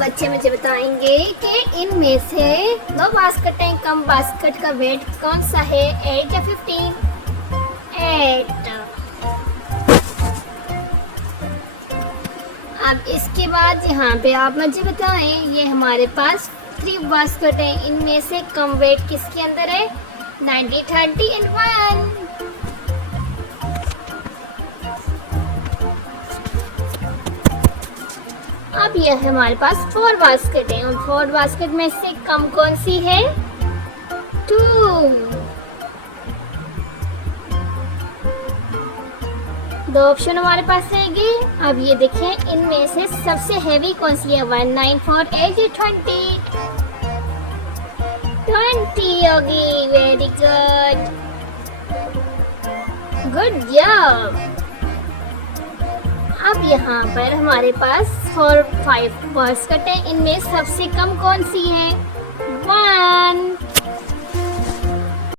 बच्चे मुझे बताएंगे कि इनमें से दो बास्केटें कम बास्केट का वेट कौन सा है, 8 या 15? 8। अब इसके बाद यहाँ पे आप मुझे बताएं, ये हमारे पास 3 बास्केट है, इनमें से कम वेट किसके अंदर है? 90, 30 एंड 1। अब यह हमारे पास 4 बास्केट है और 4 बास्केट में से कम कौन सी है? 2। 2 ऑप्शन हमारे पास रहेगी। अब ये देखें, इनमें से सबसे हैवी कौन सी है? 1, 9, 4, 8 या 20? 20 होगी। Very good, good job. अब यहाँ पर हमारे पास 4, 5 बास्केट है, इनमें सबसे कम कौन सी है? 1।